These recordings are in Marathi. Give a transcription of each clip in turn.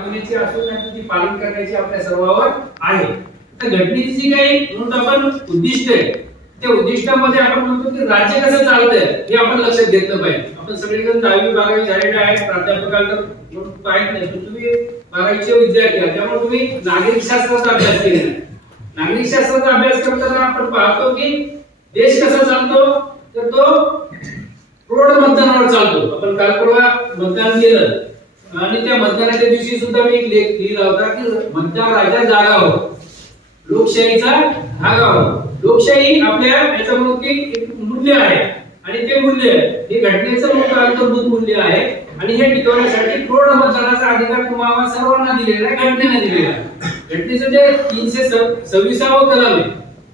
थांबवण्याची असून ती पालन करण्याची आपल्या सर्वांवर आहे. तर घटनेची जी काही म्हणून आपण उद्दिष्ट आहे त्या उद्दिष्टामध्ये आपण म्हणतो की राज्य कसं चालतंय हे आपण लक्षात घेतलं पाहिजे. आपण सगळेजण दहावी बारावी झालेले आहेत? प्राध्यापकांना नाही. पण तुम्ही बारावीचे विद्यार्थी आहात. त्यामुळे तुम्ही नागरिक शास्त्राचा अभ्यास केला नागरिक शास्त्राचा अभ्यास करताना आपण पाहतो की देश कसा चालतो? तर तो प्रौढ मतदानावर चालतो. आपण काल परवा मतदान केलं. आणि त्या मतदानाच्या दिवशी सुद्धा मी एक लेख लिहिला होता की मतदार राजा जागा हो लोकशाहीचा धागा हो लोकशाही आपल्या याच्यामध्ये एक मूल्य आहे. आणि ते मूल्य हे घटनेचं मोठं अंतर्भूत मूल्य आहे. आणि हे टिकवण्यासाठी प्रौढ मतदानाचा अधिकार तुम्हाला सर्वांना दिलेला आहे घटनेने दिलेला आहे. घटनेचं जे तीनशे सव्वीसावं कलम आहे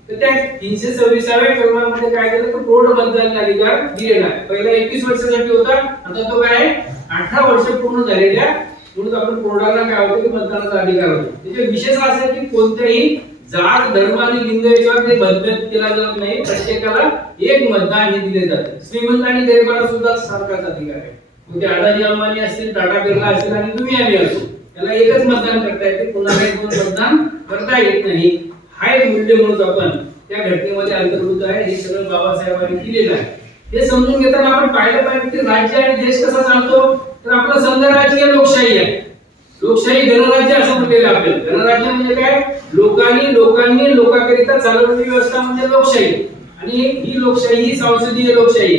तर त्या तीनशे सव्वीसाव्या कलमामध्ये काय केलं तर प्रौढ मतदान अधिकार दिलेला आहे. पहिला एकवीस वर्षासाठी होता आता तो काय अठरा वर्ष पूर्ण झालेल्या म्हणून आपण कोर्टाला काय होतं की मतदानाचा अधिकार होतो. त्याचे विशेष असं आहे की कोणत्याही जात धर्म आणि लिंग याच्यावर काही बदल केला जात नाही. प्रत्येकाला एक मतदान हे दिले जाते. श्रीमंत आणि गरिबाला सुद्धा सारखाच अधिकार आहे. मग ते अदानी अंबानी असतील टाटा बिर्ला असतील आणि तुम्ही आम्ही असो त्याला एकच मतदान करता येते. कोणाला दोन मतदान करता येत नाही. हा एक मूल्य म्हणून आपण त्या घटनेमध्ये अंतर्भूत आहे. हे सगळं बाबासाहेबांनी केलेलं आहे. हे समजून घेताना आपण पाहिलं पाहिजे की राज्य आणि देश कसा चालतो? तर आपलं राजकीय लोकशाही आहे. लोकशाही गणराज्य असं म्हटलेलं आहे आपल्याला. गणराज्य म्हणजे काय? लोकांनी लोकांनी लोकांकरिता चालवणारी व्यवस्था म्हणजे लोकशाही. आणि ही लोकशाही ही संसदीय लोकशाही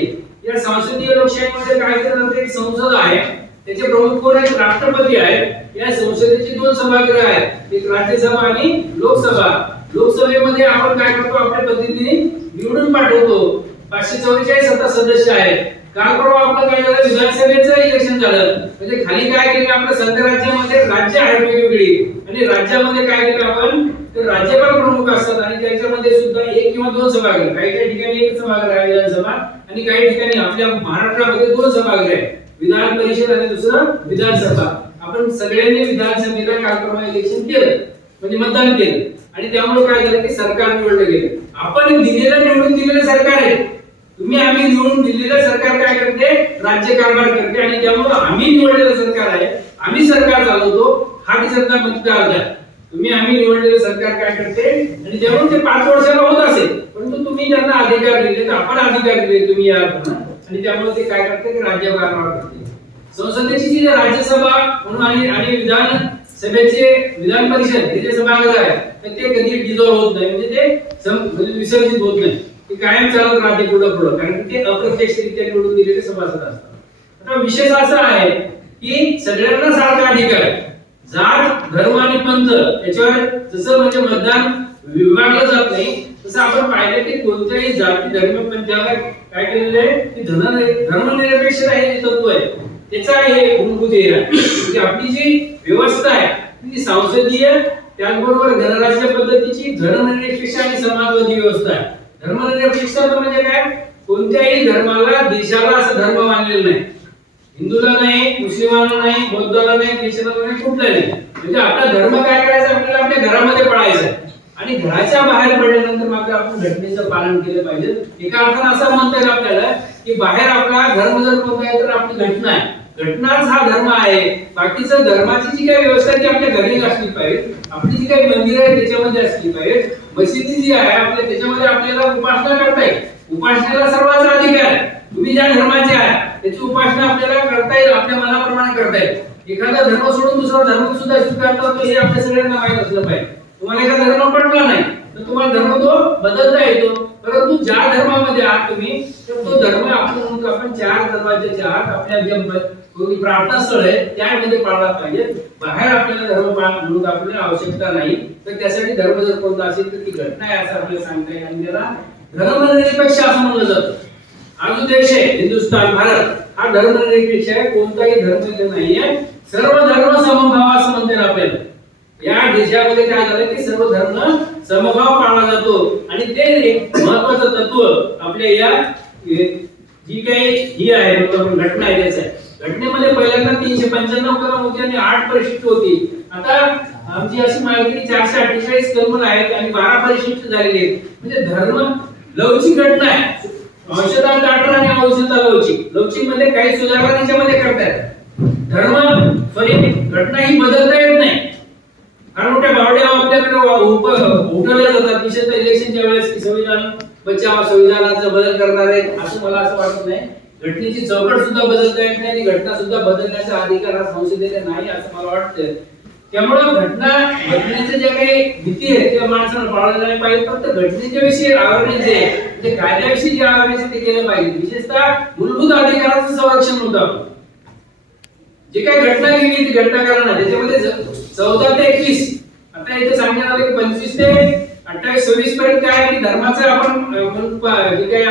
या संसदीय लोकशाहीमध्ये काय केलं एक संसद आहे. त्याचे प्रमुख कोण आहेत? राष्ट्रपती आहेत. या संसदेची दोन सभागृह आहेत. एक राज्यसभा आणि लोकसभा. लोकसभेमध्ये आपण काय करतो? आपल्या पद्धतीने निवडून पाठवतो. पाचशे चौवेचाळीस आता सदस्य आहेत. काल परवा आपलं काय झालं? विधानसभेचं इलेक्शन झालं. म्हणजे खाली काय केलं? आपल्या संघ राज्यामध्ये राज्य आहेत वेगवेगळी. आणि राज्यामध्ये काय केलं आपण? तर राज्यपाल प्रमुख असतात आणि त्याच्यामध्ये सुद्धा एक किंवा दोन सभागृह काही काही ठिकाणी एक सभागृह आहे विधानसभा आणि काही ठिकाणी आपल्या महाराष्ट्रामध्ये दोन सभागृह आहे विधान परिषद आणि दुसरं विधानसभा. आपण सगळ्यांनी विधानसभेला काल परवा इलेक्शन केलं. म्हणजे मतदान केलं. आणि त्यामुळे काय झालं की सरकार निवडलं गेलं. आपण दिलेलं निवडून दिलेलं सरकार आहे. तुम्ही आम्ही निवडून दिलेलं सरकार काय करते? राज्य कारभार करते आणि त्यामुळे आम्ही निवडलेलं सरकार आहे. आम्ही सरकार चालवतो. हा तिसरा मतदार द्या. तुम्ही आम्ही निवडलेलं सरकार काय करते? आणि जेव्हा ते पाच वर्षाला होत असेल परंतु तुम्ही त्यांना अधिकार दिले तर आपण अधिकार दिले तुम्ही या आणि त्यामुळे ते काय करते? की राज्य कारभार करते. संसदेची जी राज्यसभा म्हणून आणि विधान सभेचे विधान परिषद हे जे सभागृह आहे तर ते कधी डिझॉल्व्ह होत नाही. म्हणजे ते सम- म्हणजे विसर्जित होत नाही. ते कायम चालत राहते पुढं पुढं. कारण ते अप्रत्यक्षरित्या निवडून दिलेले सभासद असतात. आता विशेष असा आहे की सगळ्यांना सारखा अधिकार आहे. जात धर्म आणि पंथ याच्यावर जसं म्हणजे मतदान विभागलं जात नाही तसं आपण पाहिलं की कोणत्याही जाती धर्म पंथावर काय केलेलं आहे की धन धर्मनिरपेक्षता हे तत्व आहे. त्याचा हे मूलभूत हे आहे म्हणजे आपली जी व्यवस्था आहे ती संसदीय त्याचबरोबर गणराज्य पद्धतीची धर्मनिरपेक्ष आणि समाजवादी व्यवस्था आहे. धर्मनिरपेक्षता म्हणजे काय? कोणत्याही धर्माला देशाला असं धर्म मानलेलं नाही. हिंदूला नाही मुस्लिमांना नाही बौद्धाला नाही ख्रिश्चनाला नाही कुठला नाही. म्हणजे आपला धर्म काय करायचा? आपल्याला आपल्या घरामध्ये पळायचा आहे. आणि घराच्या बाहेर पडल्यानंतर मात्र आपण घटनेचं पालन केलं पाहिजे. एका अर्थानं असं म्हणता येईल आपल्याला की बाहेर आपला धर्म जर कोणता आहे तर आपली घटना आहे. घटनाच हा धर्म आहे. बाकीचं धर्माची जी काही व्यवस्था आहे ती आपल्या घरी असली पाहिजे. आपली जी काही मंदिर आहे त्याच्यामध्ये असली पाहिजे. मशिदी जी आहे आपल्या त्याच्यामध्ये आपल्याला उपासना करता येईल उपासनेला सर्वांचा अधिकार आहे. तुम्ही ज्या धर्माचे आहे त्याची उपासना आपल्याला करता येईल आपल्या मनाप्रमाणे करता येईल. एखादा धर्म सोडून दुसरा धर्म सुद्धा स्वीकारता येतो हे आपल्या सगळ्यांना माहीत असलं पाहिजे. तुम्हाला एखादा धर्म पटला नाही तर तुम्हाला धर्म तो बदलता येतो. परंतु ज्या धर्मामध्ये आहात तुम्ही तर तो धर्म आपण म्हणतो आपण चार दरवाजाचे आहात आपल्या प्रार्थना स्थळ आहे त्यामध्ये पाळला पाहिजे. बाहेर आपल्याला धर्म म्हणून आपल्याला आवश्यकता नाही तर त्यासाठी धर्म जर कोणता असेल तर ती घटना आहे असं आपल्याला सांगता येईल. आणि त्याला धर्मनिरपेक्ष असं म्हणलं जातं. हा देश आहे हिंदुस्थान भारत हा धर्मनिरपेक्ष आहे कोणताही धर्म इथे नाहीये. सर्व धर्म समभाव असं म्हणते आपल्याला. या देशामध्ये काय झालं की सर्व धर्म समभाव पाळला जातो. आणि ते एक महत्वाचं तत्व आपल्या या जी काही ही आहे घटना आहे त्याचं आहे. घटनेमध्ये पहिल्यांदा तीनशे पंच्याण्णव कलम होती आणि आठ परिशिष्ट होती. आता आमची अशी माहिती चारशे अठ्ठेचाळीस कलम आहेत आणि बारा परिशिष्ट झालेले आहेत. म्हणजे धर्म लवचिक घटना आहे. औषधा दाटर आणि औषधा लवचिक लवचिकमध्ये काही सुधारणा त्याच्यामध्ये करतात धर्म सॉरी घटना ही बदलता येत नाही. फार मोठ्या बावड्या हो आपल्याकडे उठवल्या जातात. विशेषतः इलेक्शनच्या वेळेस संविधान बचाव संविधानाचा बदल करणार आहेत. असं मला असं वाटत नाही. घटनेची चौकट सुद्धा बदलता येत नाही आणि घटना सुद्धा बदलण्याचा अधिकार हा संसदेला नाही असं मला वाटतं त्यामुळं घटना घटनेचे जे काही भीती आहे त्या माणसाला पाळलं नाही पाहिजे. फक्त घटनेच्या विषयी अवेअरनेस जे म्हणजे कायद्याविषयी जे अवेअरनेस ते केलं पाहिजे. विशेषतः मूलभूत अधिकाराचं संरक्षण होतं जे काही घटना गेली ती घटना कारण त्याच्यामध्ये चौदा ते एकवीस. आता इथे सांगण्यात आलं की पंचवीस ते अठ्ठावीस सव्वीस पर्यंत काय की धर्माचं आपण जे काही